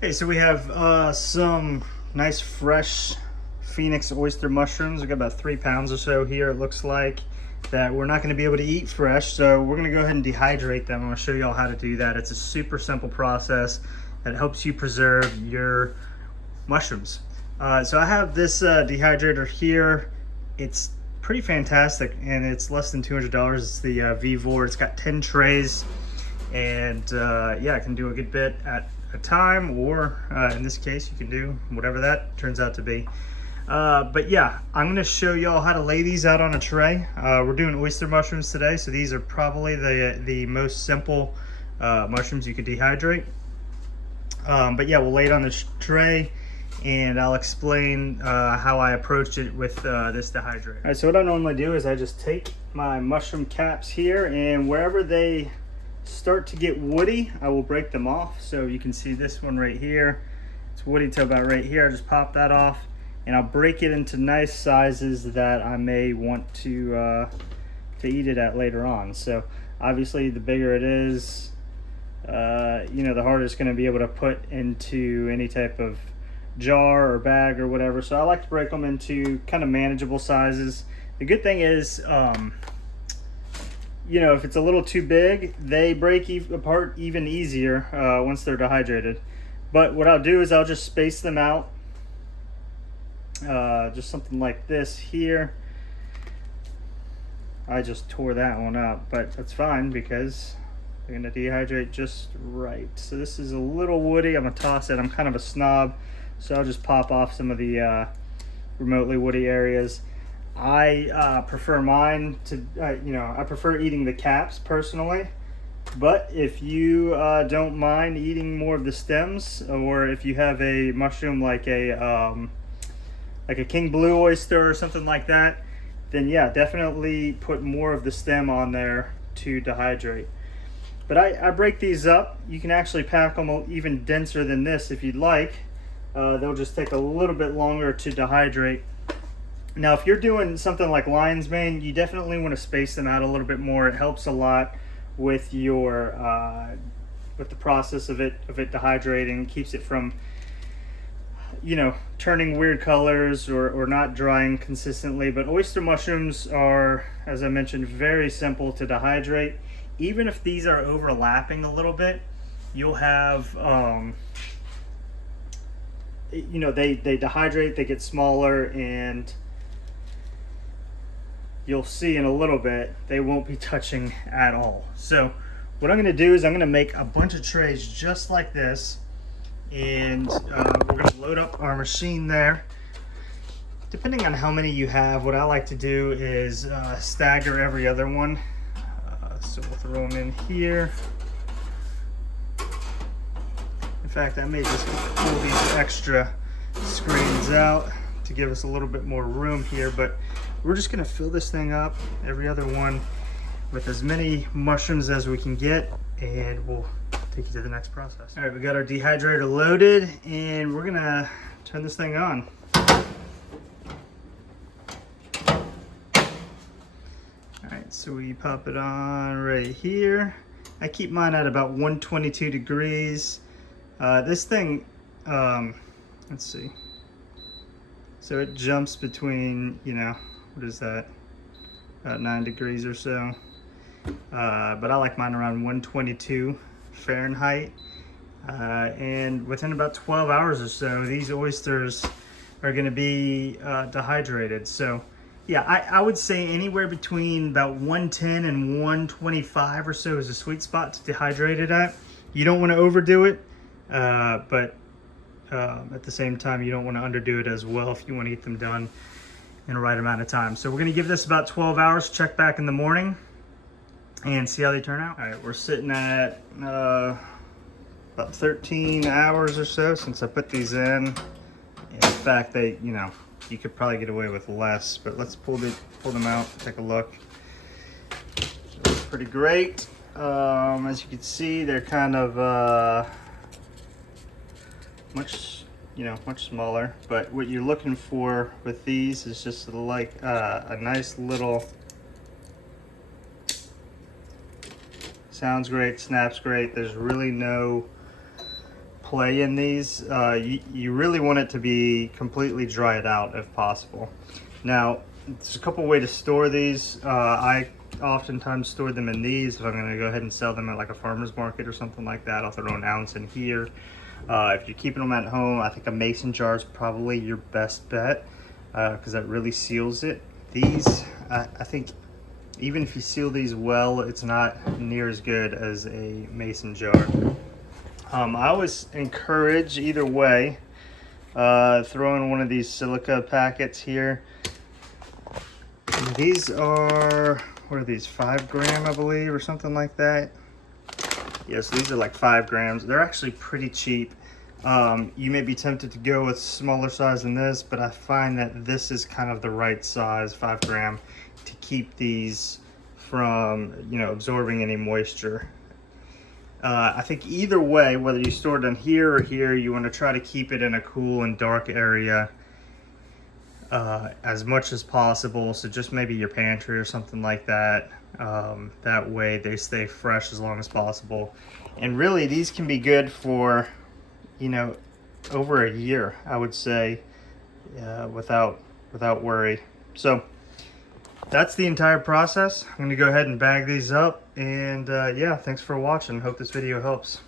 Hey, so we have some nice fresh Phoenix oyster mushrooms. We got about 3 pounds or so here, it looks like, that we're not going to be able to eat fresh. So we're going to go ahead and dehydrate them. I'm going to show you all how to do that. It's a super simple process that helps you preserve your mushrooms. So I have this dehydrator here. It's pretty fantastic and it's less than $200. It's the V4. It's got 10 trays and yeah, I can do a good bit at a time, or in this case you can do whatever that turns out to be. But yeah, I'm going to show y'all how to lay these out on a tray. We're doing oyster mushrooms today, so these are probably the most simple mushrooms you could dehydrate. But yeah, we'll lay it on the tray and I'll explain how I approached it with this dehydrator. All right, so what I normally do is I just take my mushroom caps here, and wherever they start to get woody, I will break them off. So you can see this one right here, it's woody to about right here. I just pop that off and I'll break it into nice sizes that I may want to eat it at later on. So obviously the bigger it is, you know, the harder it's going to be able to put into any type of jar or bag or whatever. So I like to break them into kind of manageable sizes. The good thing is, you know, if it's a little too big, they break apart even easier once they're dehydrated. But what I'll do is I'll just space them out, just something like this here. I just tore that one up, but that's fine because they're gonna dehydrate just right. So this is a little woody. I'm gonna toss it. I'm kind of a snob, so I'll just pop off some of the remotely woody areas. I prefer mine to, you know, I prefer eating the caps personally. But if you don't mind eating more of the stems, or if you have a mushroom like a king blue oyster or something like that, then yeah, definitely put more of the stem on there to dehydrate. But I break these up. You can actually pack them even denser than this if you'd like. They'll just take a little bit longer to dehydrate. Now, if you're doing something like lion's mane, you definitely want to space them out a little bit more. It helps a lot with your with the process of it dehydrating. Keeps it from, you know, turning weird colors or not drying consistently. But oyster mushrooms are, as I mentioned, very simple to dehydrate. Even if these are overlapping a little bit, you'll have you know, they dehydrate, they get smaller, and you'll see in a little bit they won't be touching at all. So what I'm going to do is I'm going to make a bunch of trays just like this, and we're going to load up our machine there. Depending on how many you have, what I like to do is stagger every other one. So we'll throw them in here. In fact, I may just pull these extra screens out to give us a little bit more room here, but we're just going to fill this thing up, every other one, with as many mushrooms as we can get, and we'll take you to the next process. All right, we got our dehydrator loaded, and we're going to turn this thing on. All right, so we pop it on right here. I keep mine at about 122 degrees. This thing, let's see. So it jumps between, you know, what is that? About 9 degrees or so. But I like mine around 122 Fahrenheit. And within about 12 hours or so, these oysters are going to be dehydrated. So yeah, I would say anywhere between about 110 and 125 or so is a sweet spot to dehydrate it at. You don't want to overdo it, but at the same time, you don't want to underdo it as well if you want to get them done in a right amount of time. So we're going to give this about 12 hours, check back in the morning, and see how they turn out. All right, we're sitting at about 13 hours or so since I put these in. In fact, they, you know, you could probably get away with less, but let's pull them out, take a look. It looks pretty great. As you can see, they're kind of much smaller, but what you're looking for with these is just like a nice little, sounds great, snaps great. There's really no play in these, you really want it to be completely dried out if possible. Now, there's a couple ways to store these. I oftentimes store them in these. If I'm going to go ahead and sell them at like a farmer's market or something like that, I'll throw an ounce in here. If you're keeping them at home, I think a mason jar is probably your best bet because that really seals it. These, I think even if you seal these well, it's not near as good as a mason jar. I always encourage either way, throw in one of these silica packets here. And these are, what are these, 5 gram I believe, or something like that. Yes, these are like 5 grams. They're actually pretty cheap. You may be tempted to go with smaller size than this, but I find that this is kind of the right size, 5 gram, to keep these from, you know, absorbing any moisture. I think either way, whether you store it in here or here, you want to try to keep it in a cool and dark area as much as possible. So just maybe your pantry or something like that. That way they stay fresh as long as possible. And really, these can be good for, you know, over a year, I would say, without worry. So that's the entire process. I'm going to go ahead and bag these up, and yeah, thanks for watching. Hope this video helps.